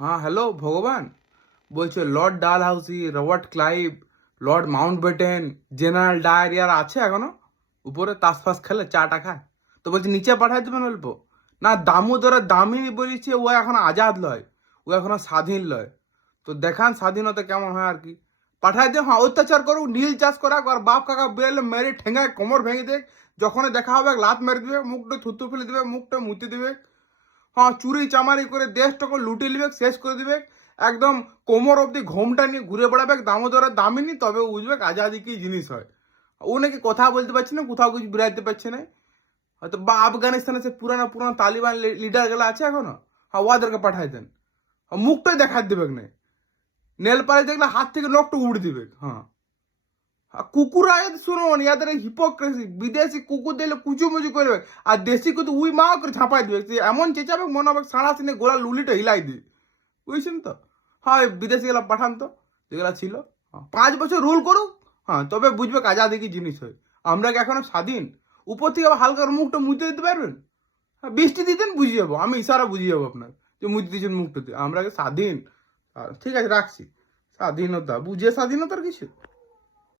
হ্যাঁ হ্যালো ভগবান। বলছে lord Dalhousie, Robert Clive, lord Mountbatten, general Dyer ইয়ার আছে এখনো উপরে তাস ফাস খেলে চাটা খায়। তো বলছে নিচে পাঠাই দেবেন অল্প। না দামোদরের দামিনী বলেছে ও এখন আজাদ লয়, ও এখনো স্বাধীন লয়। তো দেখান স্বাধীনতা কেমন হয় আর কি। পাঠাই দে, হ্যাঁ অত্যাচার করুক, নীল চাষ করাক, আর বাপ কাকা বেলে মেরে ঠেঙ্গায় কোমর ভেঙে দেখ। যখন দেখা হবে লাত মেরে দিবে, মুখটা থুতু ফেলে দিবে, মুখটা মুতি দিবে। হ্যাঁ চুরি চামারি করে দেশটাকে লুটে নিবে, শেষ করে দিবে। একদম কোমর অব্দি ঘোমটা নিয়ে ঘুরে বেড়াবে দামোদরের দামিনী, তবে বুঝবে আজাদি কি জিনিস হয়। ও নাকি কথা বলতে পারছে না, কোথাও কিছু বেরাইতে পারছে না। হয়তো বা আফগানিস্তানে সে পুরানো পুরানো তালিবান লিডার গুলো আছে এখনো, হ্যাঁ ওদেরকে পাঠাই দেন। মুখটাই দেখাই দেবে না, নেল পালিশ দেখলে হাত থেকে নখটা উড়ে দিবে। হ্যাঁ কুকুর আয় শুনুন, ইয়াদের হিপোক্রেসি। বিদেশি কুকুর দিলে কুচুমুচু করবে, আর দেশি কুকুর উই মা করে ঝাঁপাই দিবে। সে এমন চেঁচাবে মনে হবে সারা সিনে গোলা লুলিটা হিলাই দিয়ে। বুঝছেন তো? হ্যাঁ বিদেশি গেলা পাঠান তো, যেগুলা ছিল। হ্যাঁ, 5 বছর রুল করুক, হ্যাঁ তবে বুঝবে আজাদি কি জিনিস হয়। আমরা কি এখনো স্বাধীন? উপর থেকে আবার হালকা মুখটা মুতে দিতে পারবেন? হ্যাঁ বৃষ্টি দিতেন বুঝিয়ে যাবো, আমি ইশারা বুঝিয়ে যাবো আপনার যে মুতে দিয়েছেন মুখটাতে। আমরা কি স্বাধীন? ঠিক আছে রাখছি। স্বাধীনতা বুঝে স্বাধীনতার কিছু